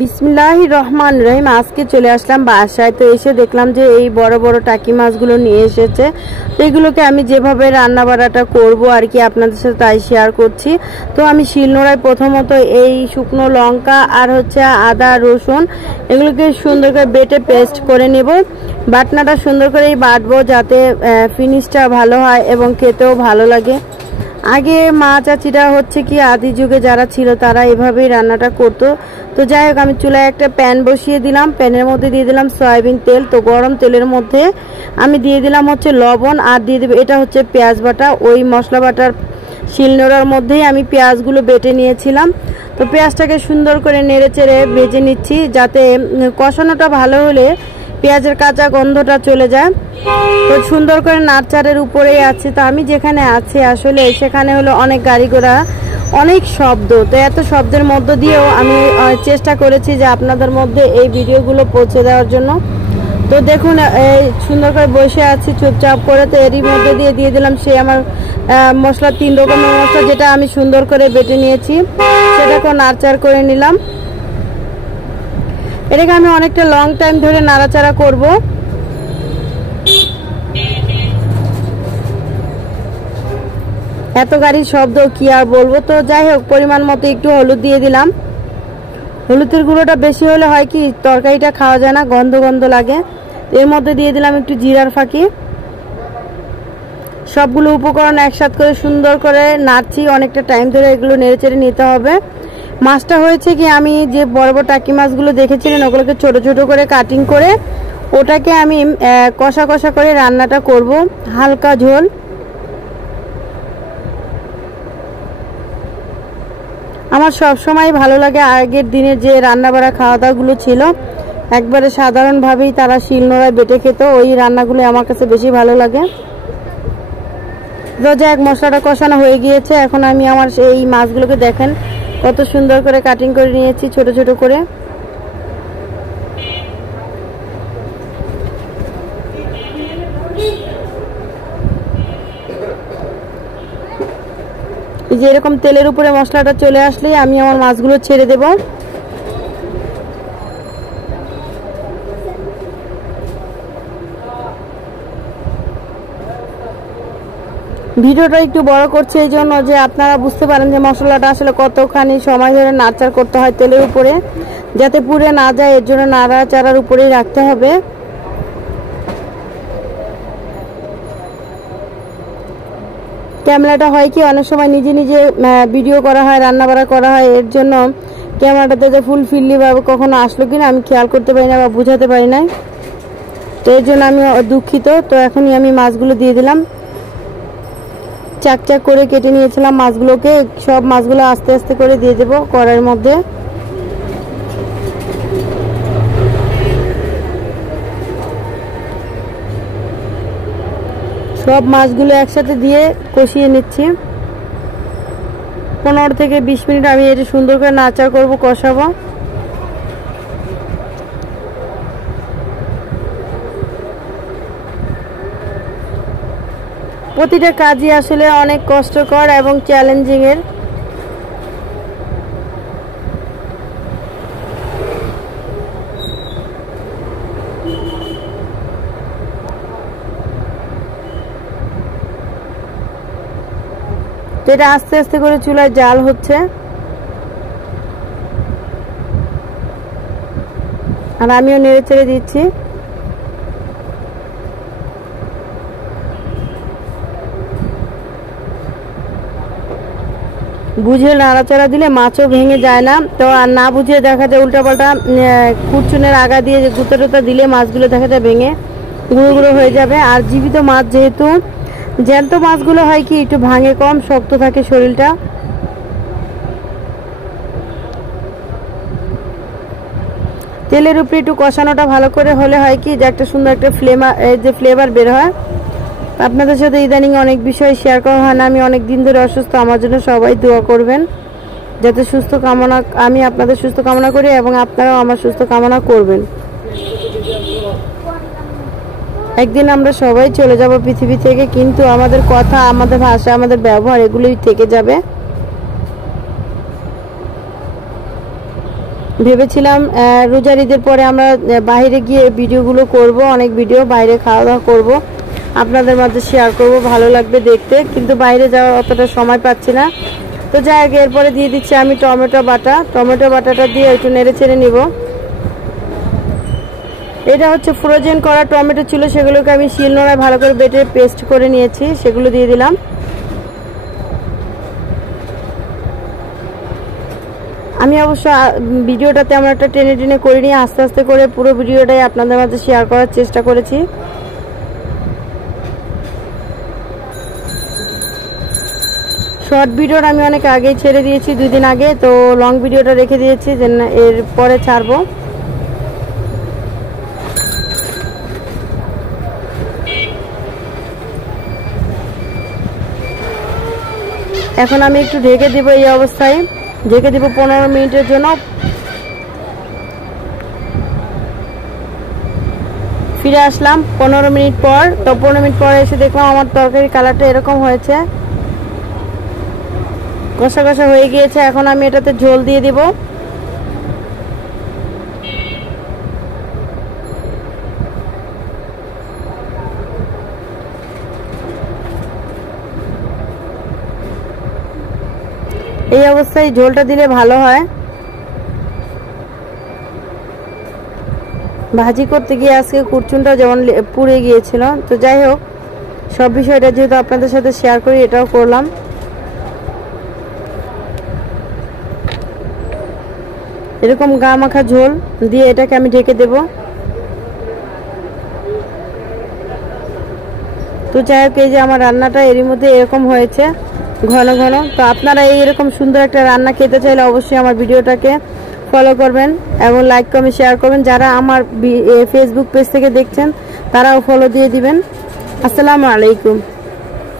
বিসমিল্লাহির রহমানির রহিম। আজকে চলে আসলাম বাসায়। তো এসে দেখলাম যে এই বড় বড় টাকি মাছগুলো নিয়ে এসেছে। এগুলোকে আমি যেভাবে রান্না বাড়াটা করব আর কি আপনাদের সাথে তাই শেয়ার করছি। তো আমি শিলনোড়ায় প্রথমত এই শুকনো লঙ্কা আর হচ্ছে আদা রসুন এগুলোকে সুন্দর করে বেটে পেস্ট করে নেব। বাটনাটা সুন্দর করেই বাটবো যাতে ফিনিশটা ভালো হয় এবং খেতেও ভালো লাগে। আগে মা চাচিরা হচ্ছে কি আদি যুগে যারা ছিল তারা এভাবেই রান্নাটা করতো। তো যাই হোক, আমি চুলায় একটা প্যান বসিয়ে দিলাম। প্যানের মধ্যে দিয়ে দিলাম সয়াবিন তেল। তো গরম তেলের মধ্যে আমি দিয়ে দিলাম হচ্ছে লবণ আর দিয়ে দেবো এটা হচ্ছে পেঁয়াজ বাটা। ওই মশলা বাটার শিলনোড়ার মধ্যেই আমি পেঁয়াজগুলো বেটে নিয়েছিলাম। তো পেঁয়াজটাকে সুন্দর করে নেড়ে চেড়ে ভেজে নিচ্ছি যাতে কষানোটা ভালো হলে পেঁয়াজের কাঁচা গন্ধটা চলে যায়। তো সুন্দর করে নাড়চাড়ের উপরেই আছে। তো আমি যেখানে আছি আসলে সেখানে হলো অনেক গাড়ি ঘোড়া, অনেক শব্দ। তো এত শব্দের মধ্য দিয়েও আমি চেষ্টা করেছি যে আপনাদের মধ্যে এই ভিডিওগুলো পৌঁছে দেওয়ার জন্য। তো দেখুন এই সুন্দর করে বসে আছি চুপচাপ করে। তো এরই মধ্যে দিয়ে দিলাম সে আমার মশলা, 3 রকমের মশলা যেটা আমি সুন্দর করে বেটে নিয়েছি সেটাকে নাড়চাড় করে নিলাম। এটাকে আমি অনেকটা লং টাইম ধরে নাড়াচাড়া করব। এত গাড়ির শব্দ কি আর বলবো। তো যাই হোক, পরিমাণ মতো একটু হলুদ দিয়ে দিলাম। হলুদের গুঁড়োটা বেশি হলে হয় কি তরকারিটা খাওয়া যায় না, গন্ধ গন্ধ লাগে। এর মধ্যে দিয়ে দিলাম একটু জিরার ফাঁকি। সবগুলো উপকরণ একসাথে করে সুন্দর করে নাড়ছি অনেকটা টাইম ধরে। এগুলো নেড়ে চেড়ে নিতে হবে। মাছটা হয়েছে কি আমি যে বড় বড় টাকি মাছগুলো দেখেছিলেন ওগুলোকে ছোট ছোট করে কাটিং করে ওটাকে আমি কষা কষা করে রান্নাটা করব, হালকা ঝোল। আমার সব সময় ভালো লাগে আগের দিনে যে রান্না বাড়া খাওয়া দাওয়াগুলো ছিল একবারে সাধারণভাবেই তারা শিলনোড়ায় বেটে খেত, ওই রান্নাগুলো আমার কাছে বেশি ভালো লাগে। রোজা এক মশলাটা কষানো হয়ে গিয়েছে। এখন আমি আমার এই মাছগুলোকে দেখেন কত সুন্দর করে কাটিং করে নিয়েছি ছোট ছোট করে। এই যে এরকম তেলের উপরে মশলাটা চলে আসলে আমি আমার মাছগুলো ছেড়ে দেব। ভিডিওটা একটু বড় করছে এই জন্য যে আপনারা বুঝতে পারেন যে মশলাটা আসলে কতখানি সময় ধরে নাড়াচাড়া করতে হয় তেলের উপরে যাতে পুড়ে না যায়, এর জন্য নাড়াচাড়ার উপরেই রাখতে হবে। ক্যামেরাটা হয় কি অনেক সময় নিজে নিজে ভিডিও করা হয়, রান্না বাড়া করা হয়, এর জন্য ক্যামেরাটাতে যে ফুলফিললি ভাবে কখনো আসলো কিনা আমি খেয়াল করতে পারি না বা বুঝাতে পারি না। তো এর জন্য আমি দুঃখিত। তো এখনই আমি মাছগুলো দিয়ে দিলাম। চাক চাক করে কেটে নিয়েছিলাম মাছগুলোকে, সব মাছগুলো আস্তে আস্তে করে দিয়ে দেব কড়াইয়ের মধ্যে। সব মাছগুলো একসাথে দিয়ে কষিয়ে নিচ্ছি। 15 থেকে 20 মিনিট আমি এটা সুন্দর করে নাড়াচাড়া করব, কষাবো। প্রতিটা কাজই আসলে অনেক কষ্টকর এবং চ্যালেঞ্জিং এর। তো এটা আস্তে আস্তে করে চুলায় জাল হচ্ছে আর আমিও নেড়ে চেড়ে দিচ্ছি। বুঝে নাড়াচাড়া দিলে মাছও ভেঙে যায় না। তো আর না বুঝে দেখা যায় উল্টাপাল্টা কুচুনের আগা দিয়ে গুঁতো টুতা দিলে মাছগুলো দেখা যায় ভেঙে গুঁড়ো গুঁড়ো হয়ে যাবে। আর জীবিত মাছ যেহেতু, জ্যান্ত মাছগুলো হয় কি একটু ভাঙে কম, শক্ত থাকে শরীরটা। তেলের উপরে একটু কষানোটা ভালো করে হলে হয় কি যে একটা সুন্দর একটা ফ্লেভার বের হয়। আপনাদের সাথে ইদানিং অনেক বিষয় শেয়ার করা হয় না। আমি অনেক দিন ধরে অসুস্থ, আমার জন্য সবাই দোয়া করবেন যাতে আমি আপনাদের সুস্থ কামনা করি এবং আপনারাও আমার সুস্থ কামনা করবেন। একদিন আমরা সবাই চলে যাব পৃথিবী থেকে, কিন্তু আমাদের কথা, আমাদের ভাষা, আমাদের ব্যবহার এগুলোই থেকে যাবে। ভেবেছিলাম রোজার ঈদের পরে আমরা বাইরে গিয়ে ভিডিওগুলো করব, অনেক ভিডিও বাইরে খাওয়া দাওয়া করব, আপনাদের মাঝে শেয়ার করব, ভালো লাগবে দেখতে, কিন্তু বাইরে যাওয়ার অতটা সময় পাচ্ছি না। তো যাই হোক, এরপরে দিয়ে দিচ্ছি আমি টমেটো বাটাটা দিয়ে একটু নেড়ে চেড়ে নিব। এটা হচ্ছে ফ্রোজেন করা টমেটো ছিল, সেগুলোকে আমি শিলনোড়ায় ভালো করে বেটে পেস্ট করে নিয়েছি, সেগুলো দিয়ে দিলাম। আমি অবশ্য ভিডিওটা তেমন একটা টেনে টেনে করিনি, আস্তে আস্তে করে পুরো ভিডিওটাই আপনাদের মাঝে শেয়ার করার চেষ্টা করেছি। শর্ট ভিডিওটা আমি অনেক আগেই ছেড়ে দিয়েছি, 2 দিন আগে, তো লং ভিডিওটা রেখে দিয়েছি যে এর পরে ছাড়বো। এখন আমি একটু ঢেকে দিব, এই অবস্থায় ঢেকে দিব 15 মিনিটের জন্য। ফিরে আসলাম 15 মিনিট পর। তো 15 মিনিট পরে এসে দেখলাম আমার তরকারির কালারটা এরকম হয়েছে, কষা কষা হয়ে গিয়েছে। এখন আমি এটাতে ঝোল দিয়ে দিব। এই অবস্থায় ঝোলটা দিলে ভালো হয়। ভাজি করতে গিয়ে আজকে কুরচুনটা যেমন পুড়ে গিয়েছিল, তো যাই হোক, সব বিষয়টা যেহেতু আপনাদের সাথে শেয়ার করি, এটাও করলাম। এরকম গা মাখা ঝোল দিয়ে এটাকে আমি ঢেকে দেব। তো যাই হোক, এই যে আমার রান্নাটা এরই মধ্যে এরকম হয়েছে ঘন ঘন। তো আপনারা এইরকম সুন্দর একটা রান্না খেতে চাইলে অবশ্যই আমার ভিডিওটাকে ফলো করবেন এবং লাইক কমেন্ট শেয়ার করবেন। যারা আমার ফেসবুক পেজ থেকে দেখছেন তারাও ফলো দিয়ে দিবেন। আসসালামু আলাইকুম।